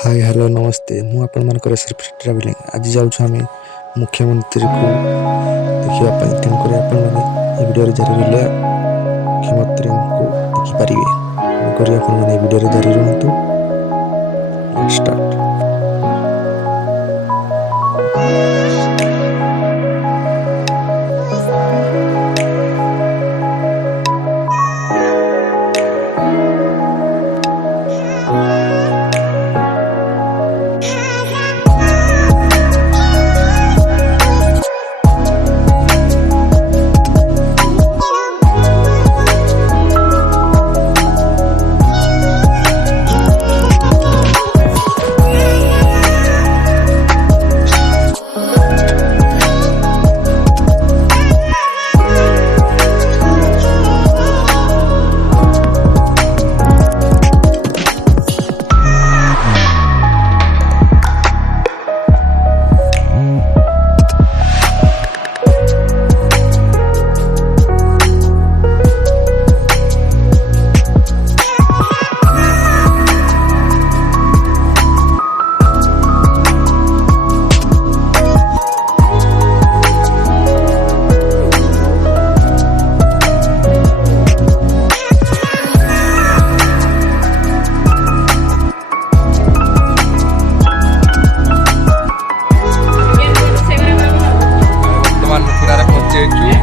Hi hello नमस्ते मु आपण मानकर सिर्फ ट्रावेलिंग आज जाऊँ आम मुख्यमंत्री को देखा तेणुक आपण मैंने भिडियो जारी रहिले मुख्यमंत्री को देखिपारे तेणुक आपण मैंने भिडियो जारी रुहतु। Let's start. देखिए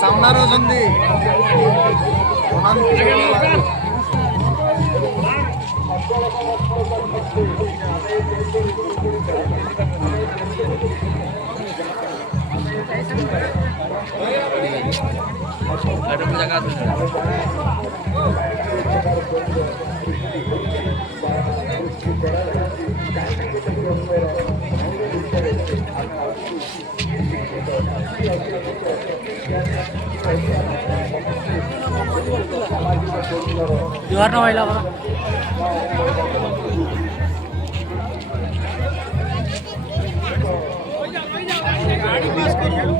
सामनार अछंती जुहार न भइला गाडी पास करू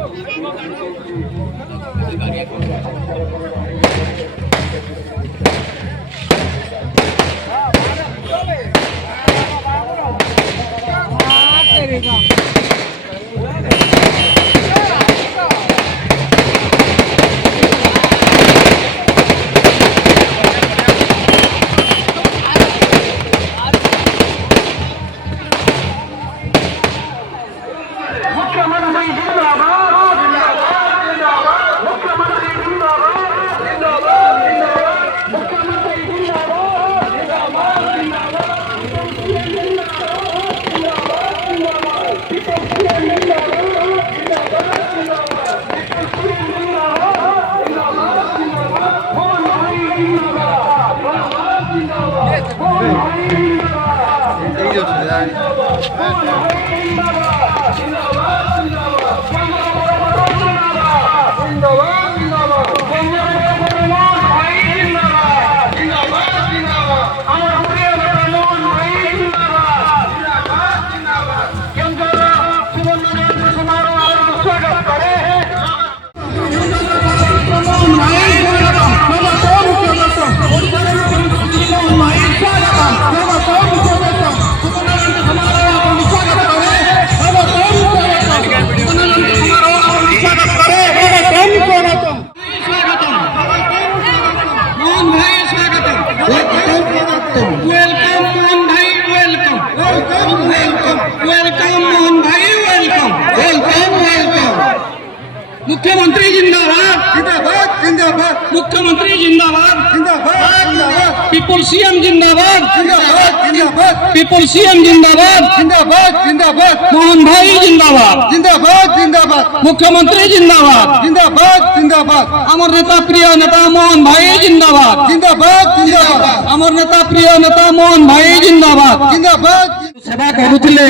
मुख्यमंत्री जिंदाबाद जिंदाबाद जिंदाबाद मुख्यमंत्री जिंदाबाद जिंदाबाद जिंदाबाद पीपुल सीएम जिंदाबाद जिंदाबाद जिंदाबाद पीपुल सीएम जिंदाबाद जिंदाबाद जिंदाबाद मोहन भाई जिंदाबाद जिंदाबाद जिंदाबाद मुख्यमंत्री जिंदाबाद जिंदाबाद जिंदाबाद अमर नेता प्रिय नेता मोहन भाई जिंदाबाद जिंदाबाद जिंदाबाद अमर नेता प्रिय नेता मोहन भाई जिंदाबाद जिंदाबाद सेवा करुथिले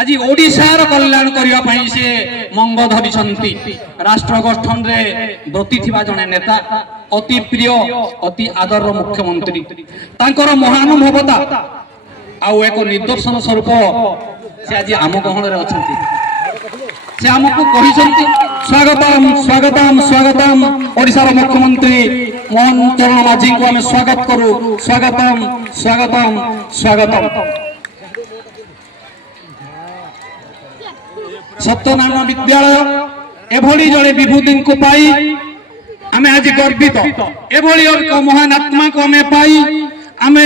आज ओडिशार कल्याण करिया पई से मंग धरिसंती राष्ट्र गठन रे ब्रती थिबा जने नेता अति प्रिय अति आदर मुख्यमंत्री तांकर महानुभवता आउ एक निदर्शन स्वरूप से आज आम गहन रे अछंती से हमको कहिसंती स्वागतम स्वागतम स्वागतम ओडिशार मुख्यमंत्री मोहन चरण माझी को हम स्वागत करू स्वागतम स्वागतम स्वागतम सत्यनारायण विद्यालय एभली जड़े विभूति को पाई आमे आज गर्वित एभली एक महान आत्मा को आमे पाई आमे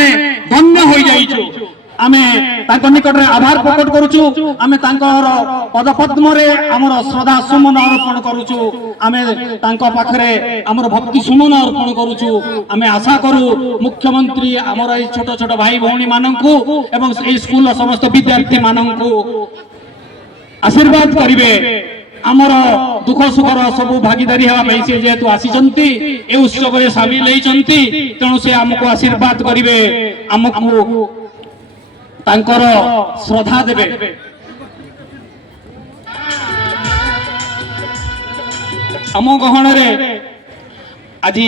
धन्य हो जाइछु आमे तांको निकट रे आभार प्रकट करूछु आमे तांकर पदपद्म रे हमर श्रद्धा सुमन अर्पण करूछु आमे तांको पाखरे हमर भक्ति सुमन अर्पण करूछु आमे आशा करू मुख्यमंत्री हमर ए छोट छोट भाई भौणी माननकु एवं ए स्कूल समस्त विद्यार्थी माननकु आशीर्वाद करिवे आमर दुख सुखर सब भागीदारी हेबा से जेहेतु आसीचंती ए उत्सव रे शामिल होइचंती तेणु से हमको आशीर्वाद करिवे हमको तांकर श्रद्धा देवे आम गहन रे आज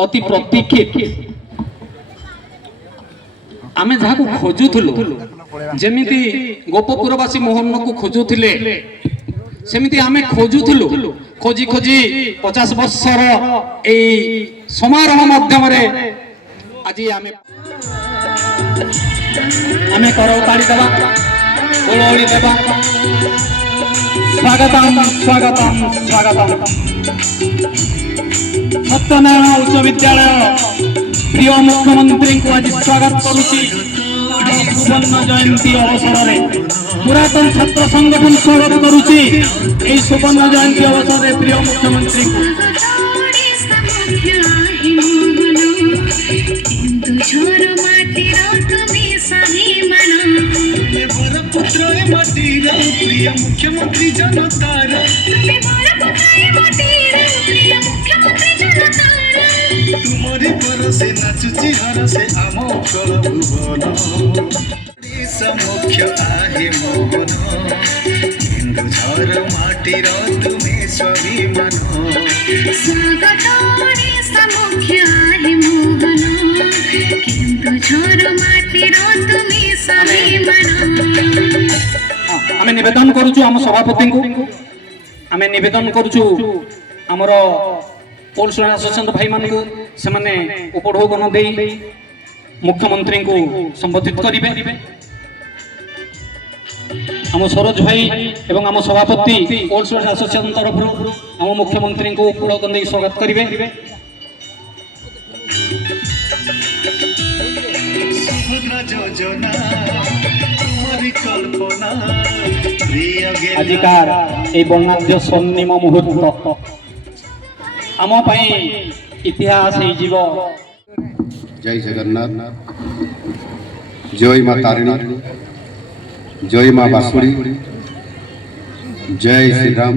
अति प्रतीक्षित आमे जाको खोजुथुलु जेमिति गोपपुरवासी मोहन को खोजुथिले सेमिति आमे खोजुथुलु खोजी खोजी 50 वर्षर ए समारोह माध्यम रे आज आमे करताली देबा ओळोळी देबा स्वागतम स्वागतम स्वागतम सत्यनारायण उच्च विद्यालय प्रिय मुख्यमंत्री को आज स्वागत करुची सुवर्ण जयंती अवसर में पुरातन छात्र संगठन स्वागत करुची ए सुवर्ण जयंती अवसर में प्रिय मुख्यमंत्री को प्रिय मुख्यमंत्री जनतार तुमरी पर से नाचुची हर से आम उत्कल भुवन मुख्य आहे मोहन हिंदुझर माटीर तुमे स्वाभिमान स्वागत मुख्य आहे मोहन हिंदुझर माटीर तुमे स्वाभिमान आमे निवेदन करूछु हम सभापति को आमे निवेदन करूछु हमर पोल स्टूडेंट एसोसिएशन भाई मान को से माने उपढौकन देई मुख्यमंत्री को संबोधित करिवे आम सरोज भाई एवं आम सभापति ओल्ड स्टूडेंट एसोसिएशन तरफ आम मुख्यमंत्री को पूर्ण कंदे स्वागत करेंगे। सुभद्रा योजना तुम्हारी कल्पना प्रिय आजिकार ये वर्णाढ्य स्वर्णिम मुहूर्त आम इतिहास हो। जय जगन्नाथ, जय माँ तारिणी, जय माँ बासुरी, जय श्री राम।